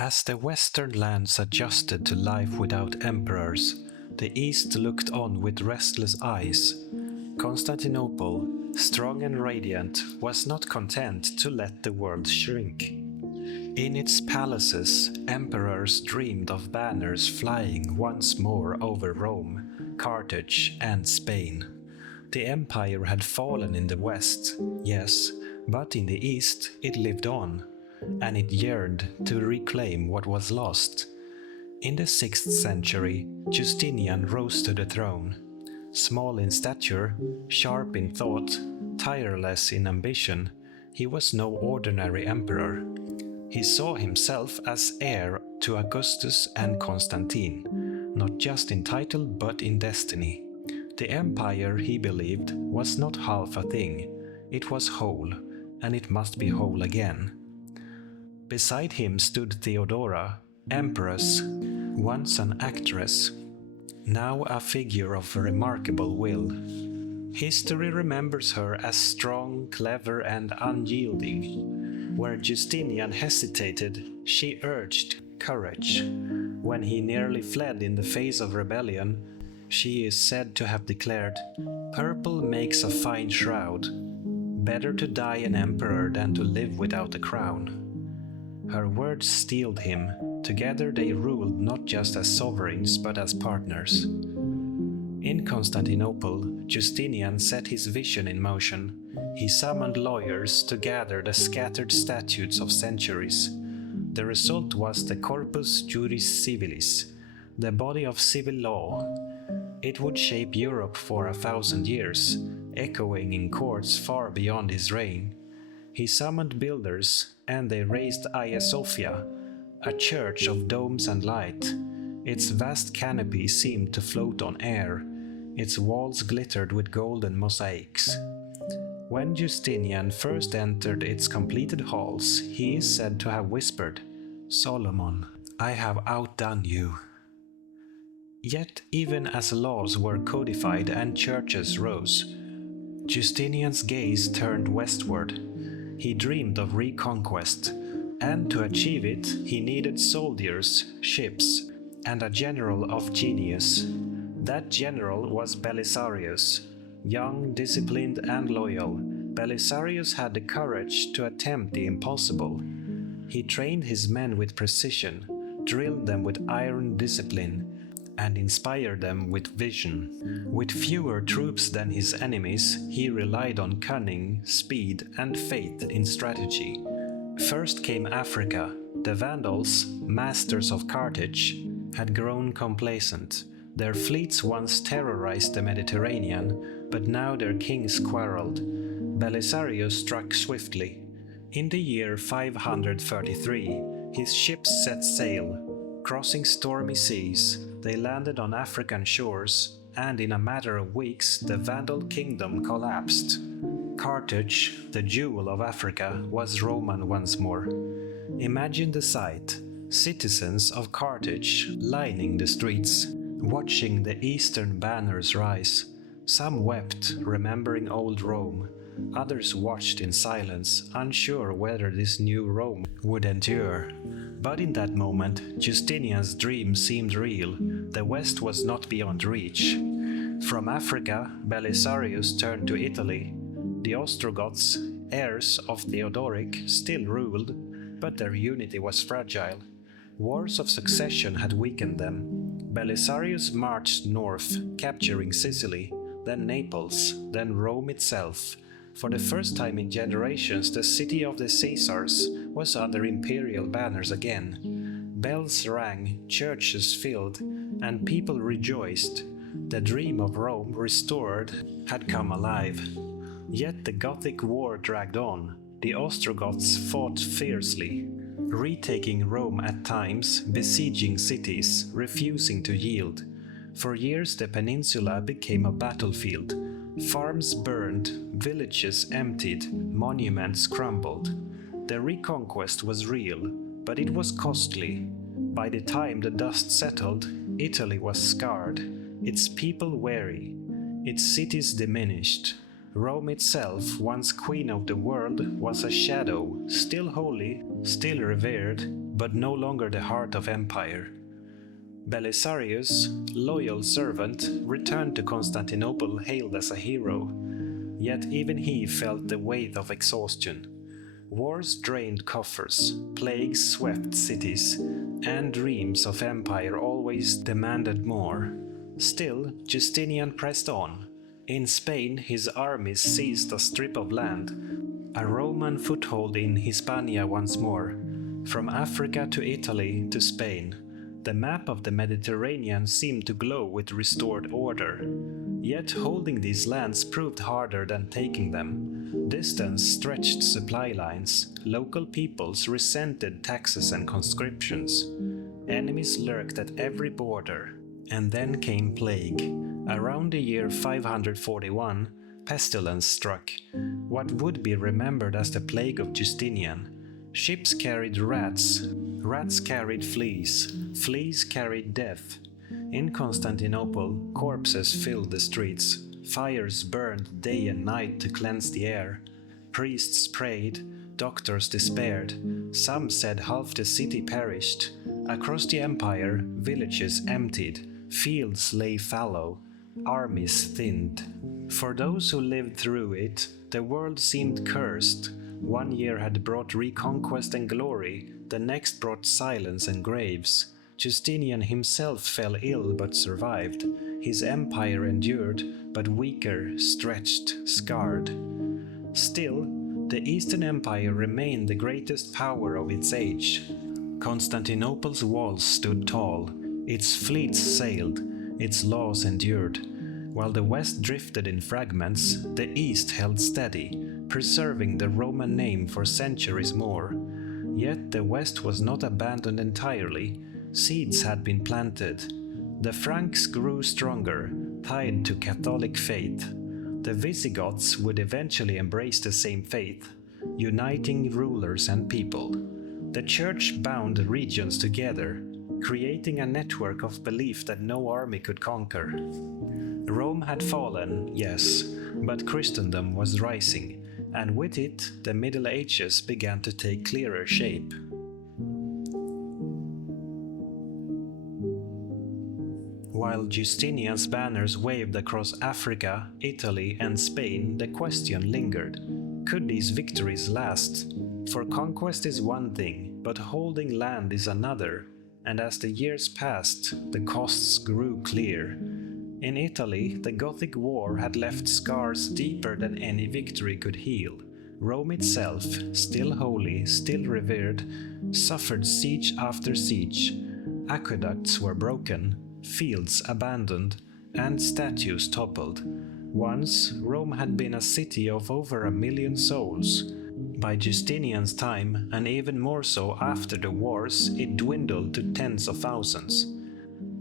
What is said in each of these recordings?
As the Western lands adjusted to life without emperors, the East looked on with restless eyes. Constantinople, strong and radiant, was not content to let the world shrink. In its palaces, emperors dreamed of banners flying once more over Rome, Carthage, and Spain. The empire had fallen in the West, yes, but in the East it lived on, and it yearned to reclaim what was lost. In the 6th century, Justinian rose to the throne. Small in stature, sharp in thought, tireless in ambition, he was no ordinary emperor. He saw himself as heir to Augustus and Constantine, not just in title but in destiny. The empire, he believed, was not half a thing, it was whole, and it must be whole again. Beside him stood Theodora, empress, once an actress, now a figure of remarkable will. History remembers her as strong, clever, and unyielding. Where Justinian hesitated, she urged courage. When he nearly fled in the face of rebellion, she is said to have declared, "Purple makes a fine shroud. Better to die an emperor than to live without a crown." Her words steeled him. Together they ruled not just as sovereigns but as partners. In Constantinople, Justinian set his vision in motion. He summoned lawyers to gather the scattered statutes of centuries. The result was the Corpus Juris Civilis, the body of civil law. It would shape Europe for 1,000 years, echoing in courts far beyond his reign. He summoned builders, and they raised Hagia Sophia, a church of domes and light. Its vast canopy seemed to float on air. Its walls glittered with golden mosaics. When Justinian first entered its completed halls, he is said to have whispered, "Solomon, I have outdone you." Yet even as laws were codified and churches rose, Justinian's gaze turned westward. He dreamed of reconquest, and to achieve it he needed soldiers, ships, and a general of genius. That general was Belisarius. Young, disciplined, and loyal, Belisarius had the courage to attempt the impossible. He trained his men with precision, drilled them with iron discipline, and inspired them with vision. With fewer troops than his enemies, he relied on cunning, speed, and faith in strategy. First came Africa. The Vandals, masters of Carthage, had grown complacent. Their fleets once terrorized the Mediterranean, but now their kings quarreled. Belisarius struck swiftly. In the year 533, his ships set sail. Crossing stormy seas, they landed on African shores, and in a matter of weeks the Vandal kingdom collapsed. Carthage, the jewel of Africa, was Roman once more. Imagine the sight: citizens of Carthage lining the streets, watching the eastern banners rise. Some wept, remembering old Rome. Others watched in silence, unsure whether this new Rome would endure. But in that moment, Justinian's dream seemed real. The West was not beyond reach. From Africa, Belisarius turned to Italy. The Ostrogoths, heirs of Theodoric, still ruled, but their unity was fragile. Wars of succession had weakened them. Belisarius marched north, capturing Sicily, then Naples, then Rome itself. For the first time in generations, the city of the Caesars was under imperial banners again. Bells rang, churches filled, and people rejoiced. The dream of Rome restored had come alive. Yet the Gothic war dragged on. The Ostrogoths fought fiercely, retaking Rome at times, besieging cities, refusing to yield. For years the peninsula became a battlefield. Farms burned, villages emptied, monuments crumbled. The reconquest was real, but it was costly. By the time the dust settled, Italy was scarred, its people weary, its cities diminished. Rome itself, once queen of the world, was a shadow, still holy, still revered, but no longer the heart of empire. Belisarius, loyal servant, returned to Constantinople hailed as a hero, yet even he felt the weight of exhaustion. Wars drained coffers, plagues swept cities, and dreams of empire always demanded more. Still, Justinian pressed on. In Spain, his armies seized a strip of land, a Roman foothold in Hispania once more. From Africa to Italy to Spain, the map of the Mediterranean seemed to glow with restored order. Yet holding these lands proved harder than taking them. Distance stretched supply lines, local peoples resented taxes and conscriptions. Enemies lurked at every border. And then came plague. Around the year 541, pestilence struck, what would be remembered as the plague of Justinian. Ships carried rats, rats carried fleas, fleas carried death. In Constantinople, corpses filled the streets, fires burned day and night to cleanse the air. Priests prayed, doctors despaired, some said half the city perished. Across the empire, villages emptied, fields lay fallow, armies thinned. For those who lived through it, the world seemed cursed. One year had brought reconquest and glory, the next brought silence and graves. Justinian himself fell ill but survived. His empire endured, but weaker, stretched, scarred. Still, the Eastern Empire remained the greatest power of its age. Constantinople's walls stood tall, its fleets sailed, its laws endured. While the West drifted in fragments, the East held steady, preserving the Roman name for centuries more. Yet the West was not abandoned entirely. Seeds had been planted. The Franks grew stronger, tied to Catholic faith. The Visigoths would eventually embrace the same faith, uniting rulers and people. The Church bound regions together, creating a network of belief that no army could conquer. Rome had fallen, yes, but Christendom was rising, and with it, the Middle Ages began to take clearer shape. While Justinian's banners waved across Africa, Italy, and Spain, the question lingered. Could these victories last? For conquest is one thing, but holding land is another, and as the years passed, the costs grew clear. In Italy, the Gothic War had left scars deeper than any victory could heal. Rome itself, still holy, still revered, suffered siege after siege. Aqueducts were broken, fields abandoned, and statues toppled. Once, Rome had been a city of over 1 million souls. By Justinian's time, and even more so after the wars, it dwindled to tens of thousands.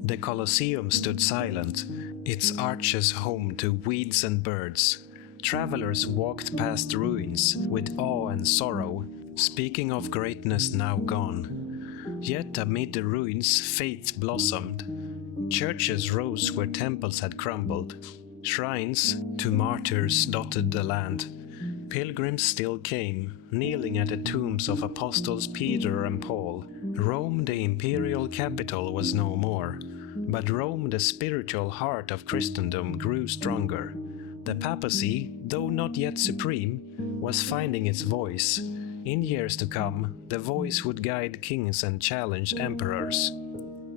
The Colosseum stood silent, its arches home to weeds and birds. Travelers walked past ruins with awe and sorrow, speaking of greatness now gone. Yet amid the ruins, faith blossomed. Churches rose where temples had crumbled. Shrines to martyrs dotted the land. Pilgrims still came, kneeling at the tombs of apostles Peter and Paul. Rome, the imperial capital, was no more, but Rome, the spiritual heart of Christendom, grew stronger. The papacy, though not yet supreme, was finding its voice. In years to come, the voice would guide kings and challenge emperors.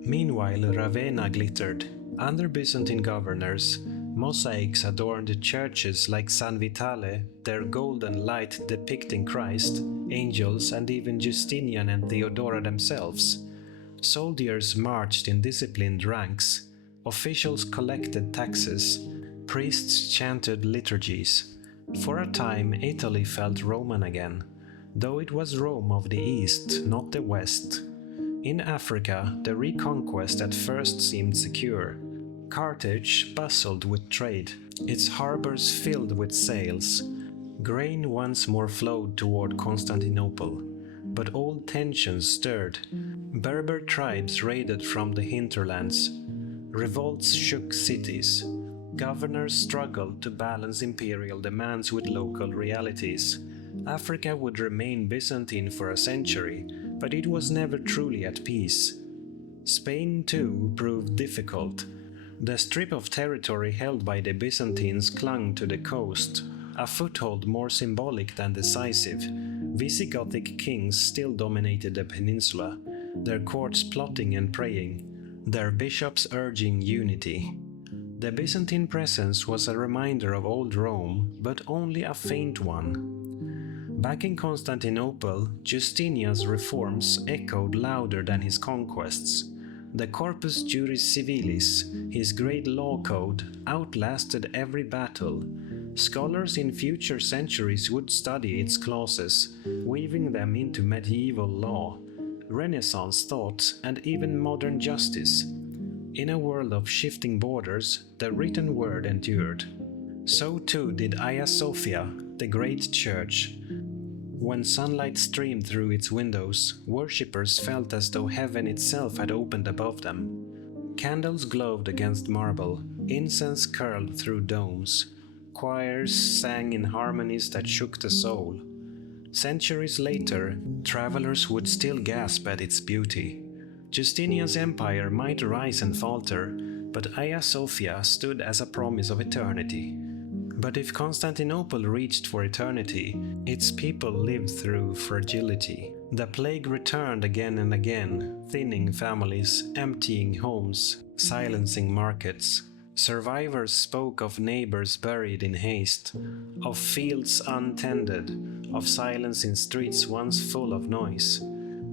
Meanwhile, Ravenna glittered. Under Byzantine governors, mosaics adorned churches like San Vitale, their golden light depicting Christ, angels, and even Justinian and Theodora themselves. Soldiers marched in disciplined ranks, officials collected taxes, priests chanted liturgies. For a time, Italy felt Roman again, though it was Rome of the East, not the West. In Africa, the reconquest at first seemed secure. Carthage bustled with trade, its harbors filled with sails. Grain once more flowed toward Constantinople, but old tensions stirred. Berber tribes raided from the hinterlands. Revolts shook cities. Governors struggled to balance imperial demands with local realities. Africa would remain Byzantine for a century, but it was never truly at peace. Spain, too, proved difficult. The strip of territory held by the Byzantines clung to the coast, a foothold more symbolic than decisive. Visigothic kings still dominated the peninsula, their courts plotting and praying, their bishops urging unity. The Byzantine presence was a reminder of old Rome, but only a faint one. Back in Constantinople, Justinian's reforms echoed louder than his conquests. The Corpus Juris Civilis, his great law code, outlasted every battle. Scholars in future centuries would study its clauses, weaving them into medieval law, Renaissance thought, and even modern justice. In a world of shifting borders, the written word endured. So too did Hagia Sophia, the great church. When sunlight streamed through its windows, worshippers felt as though heaven itself had opened above them. Candles glowed against marble, incense curled through domes. Choirs sang in harmonies that shook the soul. Centuries later, travelers would still gasp at its beauty. Justinian's empire might rise and falter, but Hagia Sophia stood as a promise of eternity. But if Constantinople reached for eternity, its people lived through fragility. The plague returned again and again, thinning families, emptying homes, silencing markets. Survivors spoke of neighbors buried in haste, of fields untended, of silence in streets once full of noise.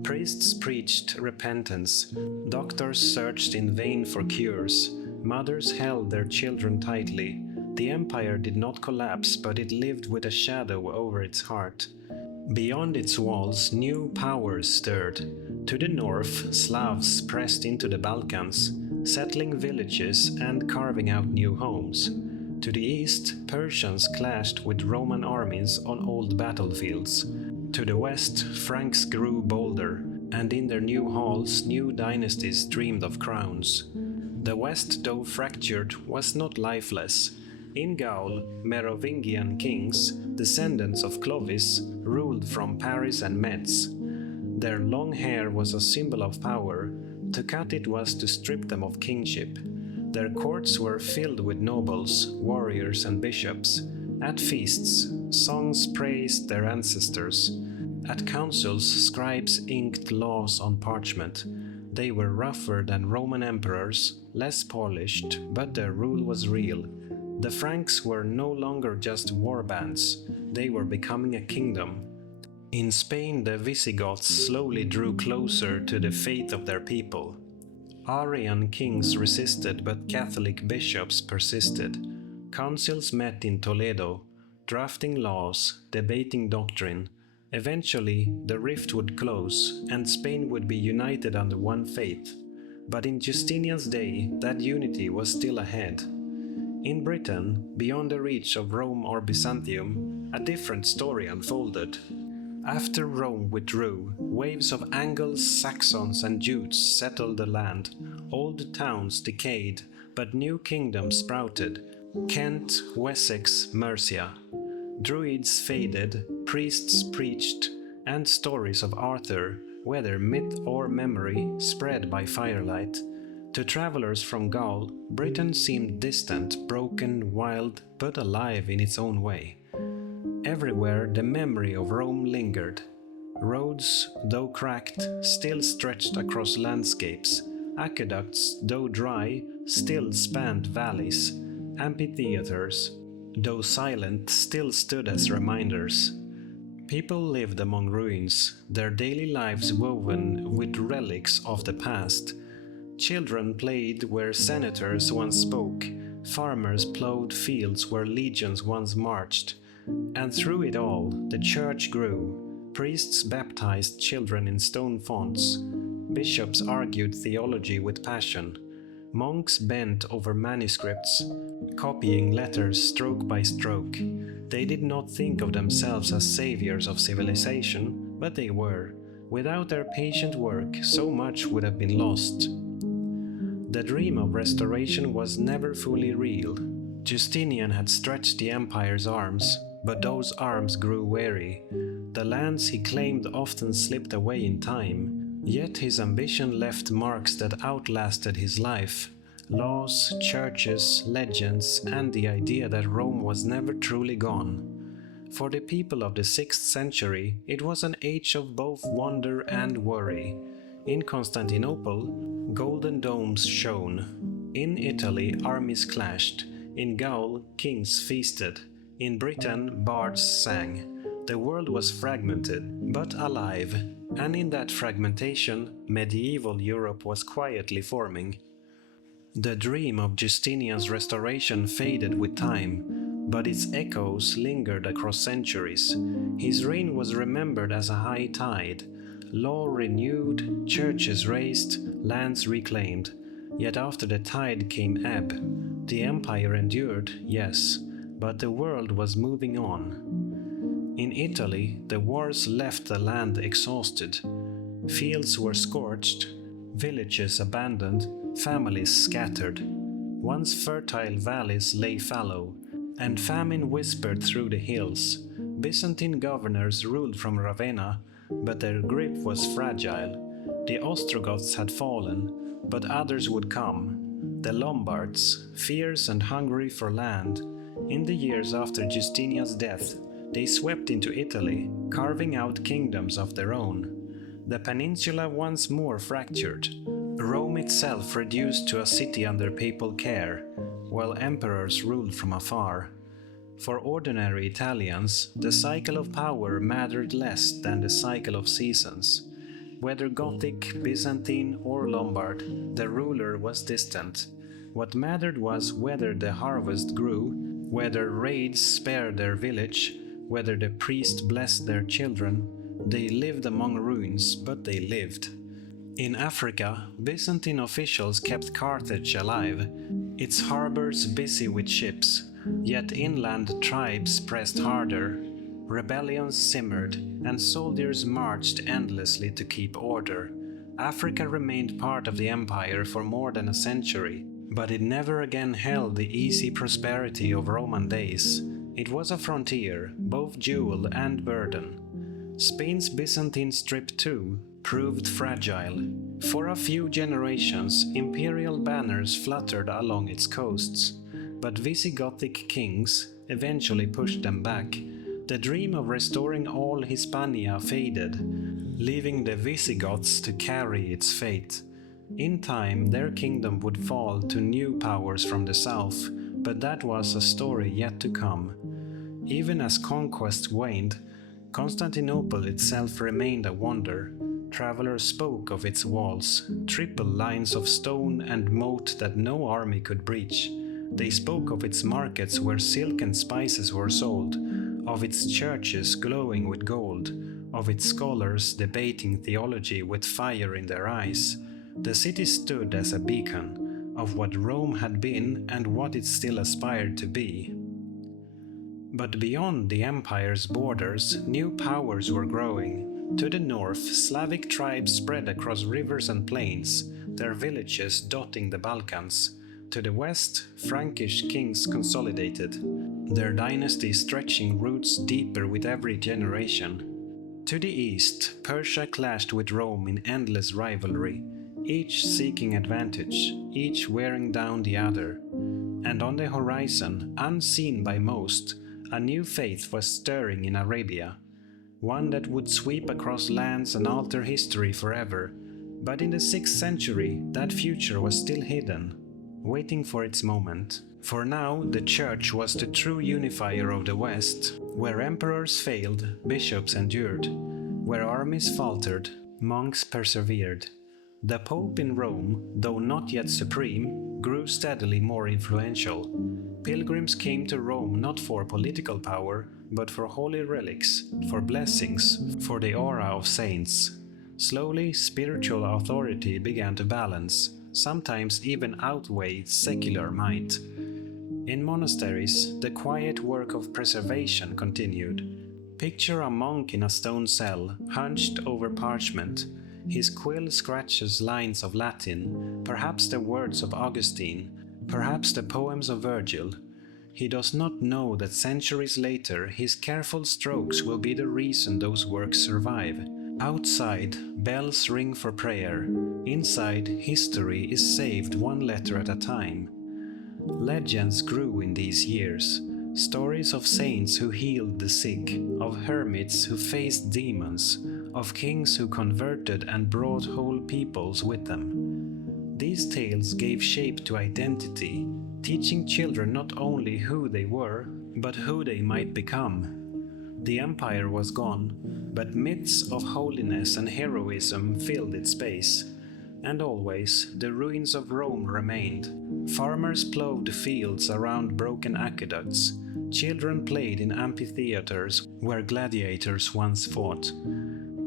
Priests preached repentance, doctors searched in vain for cures, mothers held their children tightly. The empire did not collapse, but it lived with a shadow over its heart. Beyond its walls, new powers stirred. To the north, Slavs pressed into the Balkans, settling villages and carving out new homes. To the east, Persians clashed with Roman armies on old battlefields. To the west, Franks grew bolder, and in their new halls, new dynasties dreamed of crowns. The west, though fractured, was not lifeless. In Gaul, Merovingian kings, descendants of Clovis, ruled from Paris and Metz. Their long hair was a symbol of power. To cut it was to strip them of kingship. Their courts were filled with nobles, warriors, and bishops. At feasts, songs praised their ancestors. At councils, scribes inked laws on parchment. They were rougher than Roman emperors, less polished, but their rule was real. The Franks were no longer just war bands, they were becoming a kingdom. In Spain, the Visigoths slowly drew closer to the faith of their people. Arian kings resisted, but Catholic bishops persisted. Councils met in Toledo, drafting laws, debating doctrine. Eventually, the rift would close, and Spain would be united under one faith. But in Justinian's day, that unity was still ahead. In Britain, beyond the reach of Rome or Byzantium, a different story unfolded. After Rome withdrew, waves of Angles, Saxons, and Jutes settled the land. Old towns decayed, but new kingdoms sprouted. Kent, Wessex, Mercia. Druids faded, priests preached, and stories of Arthur, whether myth or memory, spread by firelight. To travelers from Gaul, Britain seemed distant, broken, wild, but alive in its own way. Everywhere the memory of Rome lingered. Roads, though cracked, still stretched across landscapes. Aqueducts, though dry, still spanned valleys. Amphitheaters, though silent, still stood as reminders. People lived among ruins, their daily lives woven with relics of the past. Children played where senators once spoke, farmers plowed fields where legions once marched. And through it all, the church grew. Priests baptized children in stone fonts. Bishops argued theology with passion. Monks bent over manuscripts, copying letters stroke by stroke. They did not think of themselves as saviors of civilization, but they were. Without their patient work, so much would have been lost. The dream of restoration was never fully real. Justinian had stretched the empire's arms, but those arms grew weary. The lands he claimed often slipped away in time, yet his ambition left marks that outlasted his life. Laws, churches, legends, and the idea that Rome was never truly gone. For the people of the 6th century, it was an age of both wonder and worry. In Constantinople, golden domes shone. In Italy, armies clashed. In Gaul, kings feasted. In Britain, bards sang. The world was fragmented, but alive, and in that fragmentation, medieval Europe was quietly forming. The dream of Justinian's restoration faded with time, but its echoes lingered across centuries. His reign was remembered as a high tide, law renewed, churches raised, lands reclaimed. Yet after the tide came ebb. The empire endured, yes, but the world was moving on. In Italy, the wars left the land exhausted. Fields were scorched, villages abandoned, families scattered. Once fertile valleys lay fallow, and famine whispered through the hills. Byzantine governors ruled from Ravenna, but their grip was fragile. The Ostrogoths had fallen, but others would come. The Lombards, fierce and hungry for land. In the years after Justinian's death, they swept into Italy, carving out kingdoms of their own. The peninsula once more fractured. Rome itself reduced to a city under papal care, while emperors ruled from afar. For ordinary Italians, the cycle of power mattered less than the cycle of seasons. Whether Gothic, Byzantine, or Lombard, the ruler was distant. What mattered was whether the harvest grew, whether raids spared their village, whether the priest blessed their children. They lived among ruins, but they lived. In Africa, Byzantine officials kept Carthage alive, its harbors busy with ships, yet inland tribes pressed harder. Rebellions simmered, and soldiers marched endlessly to keep order. Africa remained part of the empire for more than a century, but it never again held the easy prosperity of Roman days. It was a frontier, both jewel and burden. Spain's Byzantine strip too proved fragile. For a few generations, imperial banners fluttered along its coasts, but Visigothic kings eventually pushed them back. The dream of restoring all Hispania faded, leaving the Visigoths to carry its fate. In time, their kingdom would fall to new powers from the south, but that was a story yet to come. Even as conquest waned, Constantinople itself remained a wonder. Travelers spoke of its walls, triple lines of stone and moat that no army could breach. They spoke of its markets where silk and spices were sold, of its churches glowing with gold, of its scholars debating theology with fire in their eyes. The city stood as a beacon of what Rome had been and what it still aspired to be. But beyond the empire's borders, new powers were growing. To the north, Slavic tribes spread across rivers and plains, their villages dotting the Balkans. To the west, Frankish kings consolidated, their dynasty stretching roots deeper with every generation. To the east, Persia clashed with Rome in endless rivalry, each seeking advantage, each wearing down the other. And on the horizon, unseen by most, a new faith was stirring in Arabia, one that would sweep across lands and alter history forever. But in the 6th century, that future was still hidden, waiting for its moment. For now, the Church was the true unifier of the West. Where emperors failed, bishops endured. Where armies faltered, monks persevered. The Pope in Rome, though not yet supreme, grew steadily more influential. Pilgrims came to Rome not for political power, but for holy relics, for blessings, for the aura of saints. Slowly, spiritual authority began to balance, sometimes even outweigh secular might. In monasteries, the quiet work of preservation continued. Picture a monk in a stone cell, hunched over parchment. His quill scratches lines of Latin, perhaps the words of Augustine, perhaps the poems of Virgil. He does not know that centuries later his careful strokes will be the reason those works survive. Outside, bells ring for prayer. Inside, history is saved one letter at a time. Legends grew in these years. Stories of saints who healed the sick, of hermits who faced demons, of kings who converted and brought whole peoples with them. These tales gave shape to identity, teaching children not only who they were, but who they might become. The empire was gone, but myths of holiness and heroism filled its space. And always, the ruins of Rome remained. Farmers plowed fields around broken aqueducts. Children played in amphitheaters where gladiators once fought.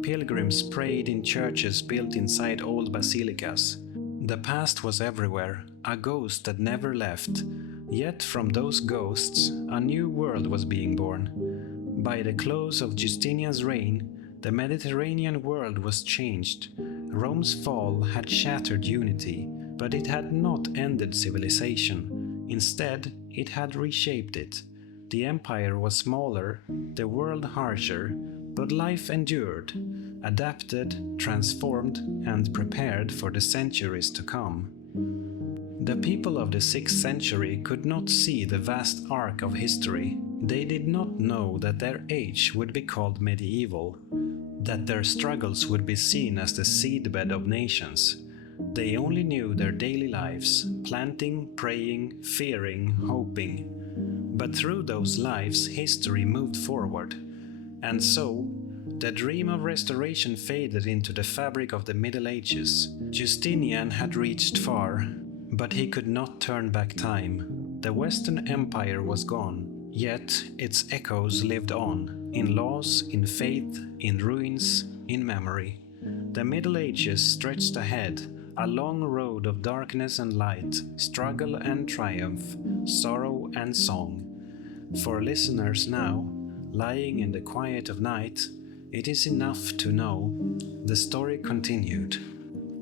Pilgrims prayed in churches built inside old basilicas. The past was everywhere, a ghost that never left. Yet from those ghosts, a new world was being born. By the close of Justinian's reign, the Mediterranean world was changed. Rome's fall had shattered unity, but it had not ended civilization. Instead, it had reshaped it. The empire was smaller, the world harsher, but life endured, adapted, transformed, and prepared for the centuries to come. The people of the 6th century could not see the vast arc of history. They did not know that their age would be called medieval, that their struggles would be seen as the seedbed of nations. They only knew their daily lives, planting, praying, fearing, hoping. But through those lives, history moved forward. And so, the dream of restoration faded into the fabric of the Middle Ages. Justinian had reached far, but he could not turn back time. The Western Empire was gone, yet its echoes lived on, in laws, in faith, in ruins, in memory. The Middle Ages stretched ahead, a long road of darkness and light, struggle and triumph, sorrow and song. For listeners now, lying in the quiet of night, it is enough to know the story continued.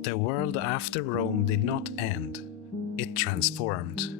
The world after Rome did not end, it transformed.